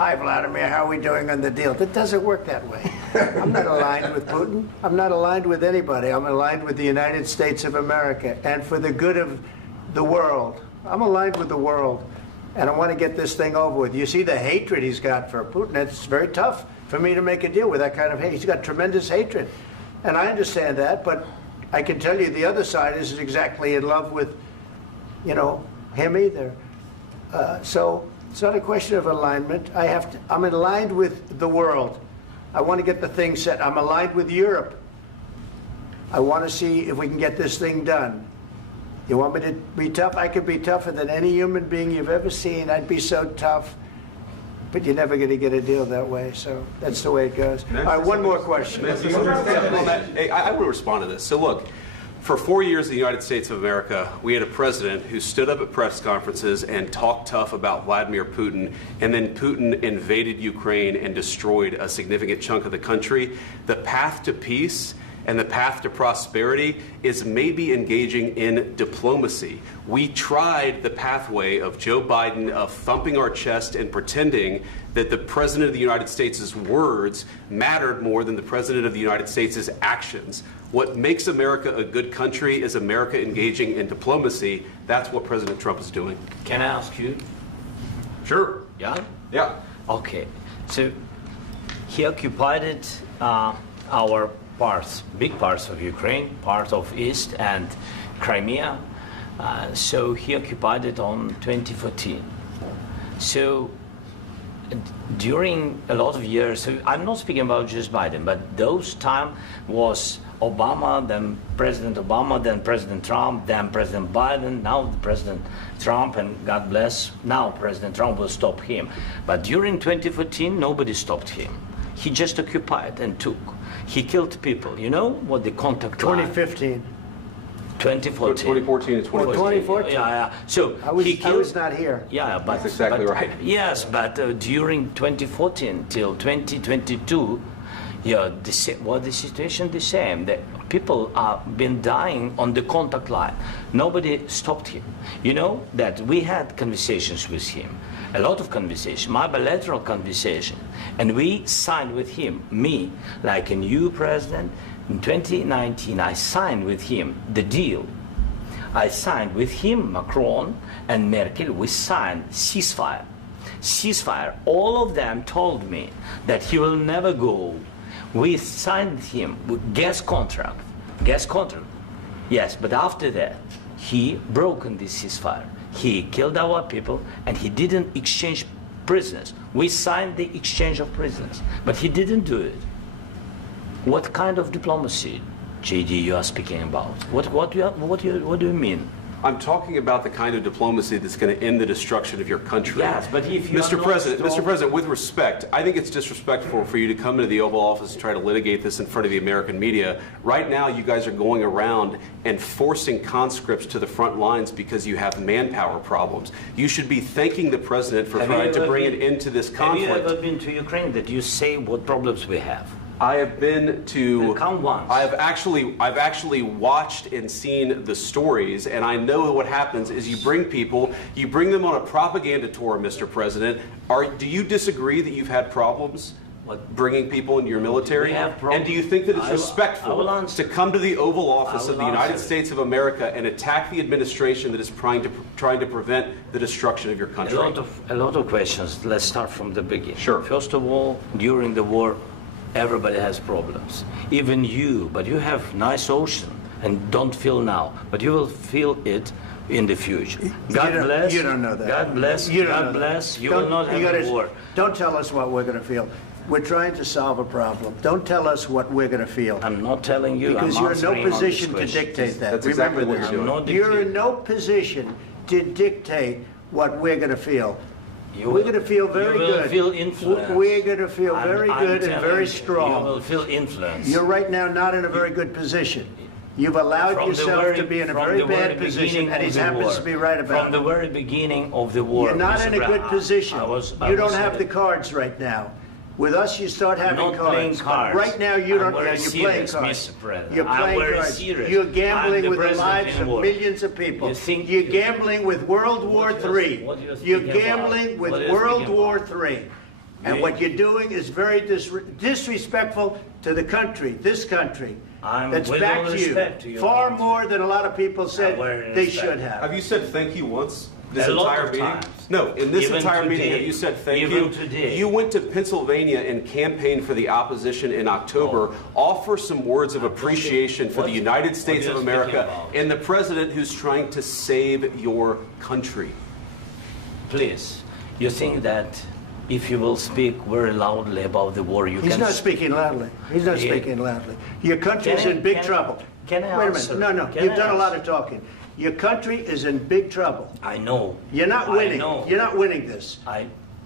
hi, Vladimir, how are we doing on the deal? That doesn't work that way. I'm not aligned with Putin. I'm not aligned with anybody. I'm aligned with the United States of America. And for the good of the world, I'm aligned with the world. And I want to get this thing over with. You see the hatred he's got for Putin. It's very tough for me to make a deal with that kind of hate. He's got tremendous hatred. And I understand that, but I can tell you the other side isn't exactly in love with, you know, him either. So it's not a question of alignment. I'm aligned with the world. I want to get the thing set. I'm aligned with Europe. I want to see if we can get this thing done. You want me to be tough? I could be tougher than any human being you've ever seen. I'd be so tough. But you're never going to get a deal that way. So that's the way it goes. All right, one more question. I will respond to this. So look, for 4 years in the United States of America, we had a president who stood up at press conferences and talked tough about Vladimir Putin, and then Putin invaded Ukraine and destroyed a significant chunk of the country. The path to peace and the path to prosperity is maybe engaging in diplomacy. We tried the pathway of Joe Biden of thumping our chest and pretending that the President of the United States' words mattered more than the President of the United States' actions. What makes America a good country is America engaging in diplomacy. That's what President Trump is doing. Can I ask you? Sure. Yeah? Yeah. Okay. So he occupied our parts, big parts of Ukraine, part of East and Crimea. So he occupied it on 2014. So during a lot of years, so I'm not speaking about just Biden, but those time was Obama, then President Obama, then President Trump, then President Biden, now President Trump, and God bless, now President Trump will stop him. But during 2014, nobody stopped him. He just occupied and took. He killed people. You know what the contact line? 2015. 2014. 2014 and 2015. 2014. Yeah. So I was not here. Yeah, but that's exactly right. Yes, but during 2014 till 2022, yeah, the situation the same. The people have been dying on the contact line. Nobody stopped him. You know that we had conversations with him, a lot of conversation, my bilateral conversation, and we signed with him, me, like a new president. In 2019, I signed with him the deal. I signed with him, Macron and Merkel, we signed ceasefire. Ceasefire. All of them told me that he will never go. We signed him with gas contract. Gas contract. Yes, but after that, he broken this ceasefire. He killed our people and he didn't exchange prisoners. We signed the exchange of prisoners, but he didn't do it. What kind of diplomacy, JD, you are speaking about? What do you mean? I'm talking about the kind of diplomacy that's going to end the destruction of your country. Yes, but if you Mr. President, with respect, I think it's disrespectful for you to come into the Oval Office and try to litigate this in front of the American media. Right now, you guys are going around and forcing conscripts to the front lines because you have manpower problems. You should be thanking the President for trying to bring it into this conflict. Have you ever been to Ukraine that you say what problems we have? I have been to. Count once. I've actually watched and seen the stories, and I know what happens is you bring them on a propaganda tour, Mr. President. Do you disagree that you've had problems bringing people into your military? And do you think that it's respectful to come to the Oval Office of the United States of America and attack the administration that is trying to prevent the destruction of your country? A lot of questions. Let's start from the beginning. Sure. First of all, during the war, everybody has problems, even you, but you have nice ocean and don't feel now, but you will feel it in the future. God bless. You don't know that. God bless. God bless. You will not have a war. Don't tell us what we're going to feel. We're trying to solve a problem. Don't tell us what we're going to feel. I'm not telling you. Because you're in no position to dictate that. That's exactly what you're doing. You're in no position to dictate what we're going to feel. We're going to feel very good. Feel influence. We're going to feel very good and very strong. You will feel influence. You're right now not in a very good position. You've allowed yourself to be in a very bad position, and he happens to be right about it. From the very beginning of the war. You're not in a good position. You don't have the cards right now. With us, you start having cards. Right now, you don't. You're playing cards. You're playing cards. You're gambling with the lives of millions of people. You're gambling with World War III. You're gambling with World War III. And what you're doing is very disrespectful to the country, this country. That's with back all to respect to you. your Far country. more than a lot of people said Very they respect. should have. Have you said thank you once? This A lot entire of meeting? times. No, in this Even entire meeting, today. have you said thank Even you? today. You went to Pennsylvania and campaigned for the opposition in October. Offer some words of appreciation for the United States what of are you speaking America about? and the president who's trying to save your country. Please, you think that if you will speak very loudly about the war, you He's can... not speaking loudly. He's not Yeah. speaking loudly. Your country is Can I- in big can- trouble. can I Wait a answer? minute. No, Can you've I done a lot answer? of talking. Your country is in big trouble. I know. You're not I winning. know. You're not winning this.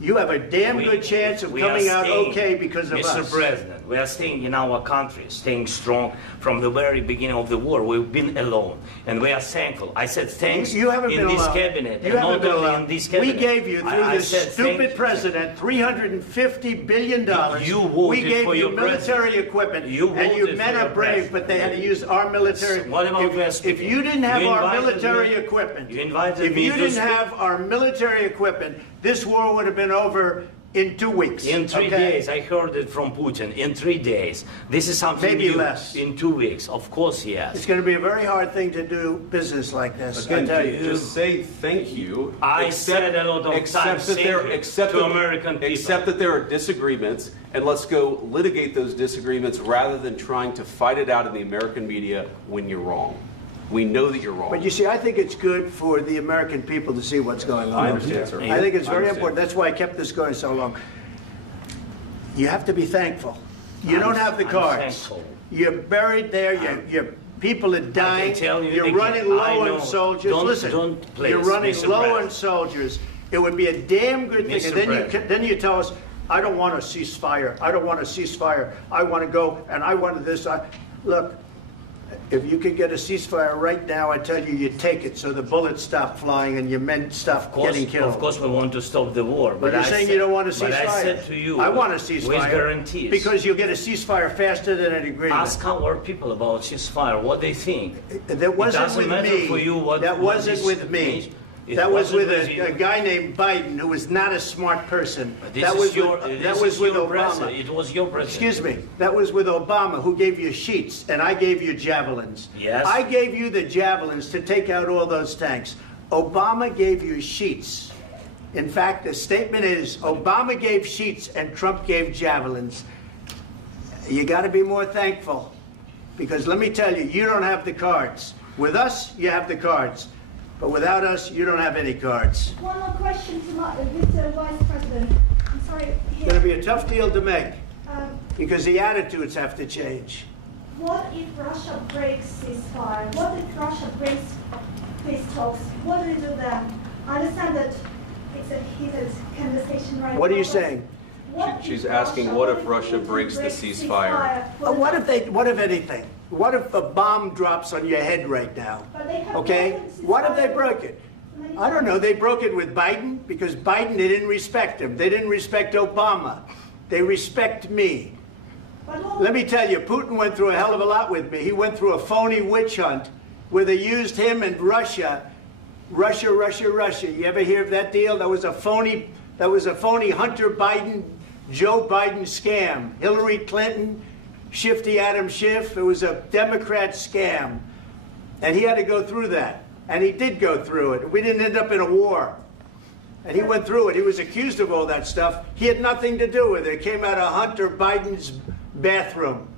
You have a damn good chance of we are coming out staying, okay because of Mr. us. President, we are staying in our country, staying strong from the very beginning of the war. We've been alone, and we are thankful. I said thanks You haven't in been this alone. cabinet, You and haven't not been only alone. in this We cabinet. gave you, through I this said stupid thank you. president, $350 billion. You voted we gave for you your military president. equipment, You and you voted men for are your brave, president. but they had to use our military. What about we are if speaking? you didn't have You our invited military me- equipment, you invited if me you to didn't speak. have our military equipment, this war would have been over in 2 weeks. In 3 okay? days, I heard it from Putin. In 3 days, this is something Maybe new. less. In 2 weeks, of course, yes. It's going to be a very hard thing to do business like this. I Again, tell you. just say thank you. I said a lot of except times that thank there, you except to that, American people. Except that there are disagreements, and let's go litigate those disagreements rather than trying to fight it out in the American media when you're wrong. We know that you're wrong. But you see, I think it's good for the American people to see what's going on. I understand, sir. I think it's I very understand. important. That's why I kept this going so long. You have to be thankful. You don't have the I'm cards. thankful. You're buried there. Your people are dying. tell you You're again, running I low know. on soldiers. Don't- Listen, don't, please, you're running Mr. low on President. soldiers. It would be a damn good thing. Mr. And then President. then you tell us, I don't want a ceasefire. I don't want a ceasefire. I want to go and I want this. Look, if you could get a ceasefire right now, I tell you, you take it so the bullets stop flying and your men stop getting killed. Of course, we want to stop the war. But you're I saying said- you don't want a ceasefire. But I said to you, I want a ceasefire. with guarantees. Because you'll get a ceasefire faster than an agreement. Ask our people about ceasefire, what they think. That wasn't doesn't with matter me. for you what- that what wasn't this with me. means. It That was wasn't with with you. a guy named Biden who was not a smart person. This That is was your, with, this that was is with your Obama. president. It was your president. Excuse me. That was with Obama, who gave you sheets, and I gave you javelins. Yes. I gave you the javelins to take out all those tanks. Obama gave you sheets. In fact, the statement is Obama gave sheets and Trump gave javelins. You got to be more thankful, because let me tell you, you don't have the cards. With us, you have the cards. But without us, you don't have any cards. One more question to Mr. Vice President. I'm sorry. It's going to be a tough deal to make, Um, because the attitudes have to change. what if Russia breaks ceasefire? What if Russia breaks peace talks? What do we do then? I understand that it's a heated conversation right now. What are you but saying? what if She's asking, what if Russia Putin breaks the breaks ceasefire? What if anything? What if a bomb drops on your head right now? But they have Okay? broken What if they ceasefire broke it? many I don't know. times. They broke it with Biden because Biden, they didn't respect him. They didn't respect Obama. They respect me. But what- Let me tell you, Putin went through a hell of a lot with me. He went through a phony witch hunt where they used him and Russia. Russia. You ever hear of that deal? That was a phony Hunter Biden, Joe Biden scam. Hillary Clinton, Shifty Adam Schiff. It was a Democrat scam. And he had to go through that. And he did go through it. We didn't end up in a war. And he went through it. He was accused of all that stuff. He had nothing to do with it. It came out of Hunter Biden's bathroom.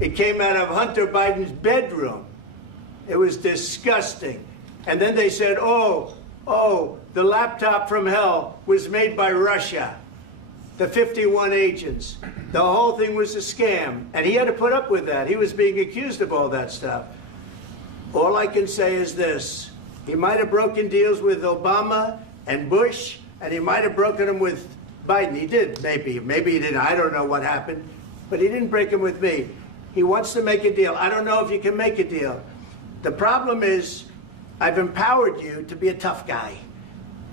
It came out of Hunter Biden's bedroom. It was disgusting. And then they said, oh, the laptop from hell was made by Russia. The 51 agents. The whole thing was a scam. And he had to put up with that. He was being accused of all that stuff. All I can say is this. He might have broken deals with Obama and Bush, and he might have broken them with Biden. He did, maybe. Maybe he didn't. I don't know what happened. But he didn't break them with me. He wants to make a deal. I don't know if you can make a deal. The problem is, I've empowered you to be a tough guy.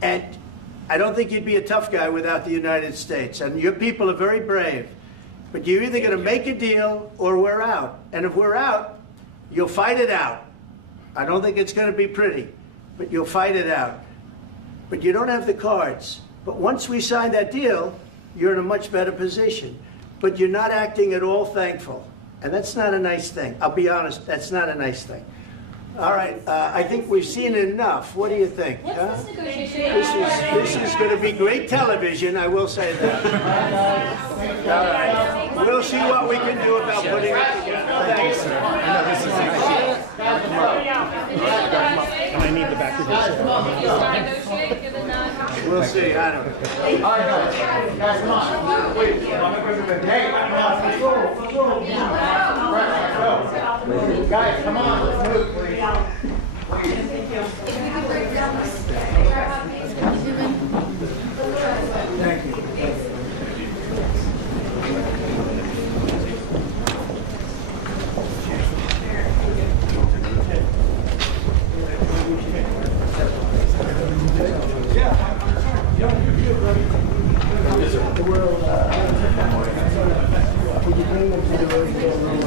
And I don't think you'd be a tough guy without the United States. And your people are very brave. But you're either going to make a deal or we're out. And if we're out, you'll fight it out. I don't think it's going to be pretty, but you'll fight it out. But you don't have the cards. But once we sign that deal, you're in a much better position. But you're not acting at all thankful. And that's not a nice thing. I'll be honest, that's not a nice thing. All right, I think we've seen enough. What do you think? What's this negotiation? This is going to be great television, I will say that. All right. We'll see what we can do about putting it together. Thanks. I need the back of this. We'll see, I don't know. Guys, come on. Wait. Hey, guys, come on. Let's move, please. Thank you. The world, would you bring them to the room?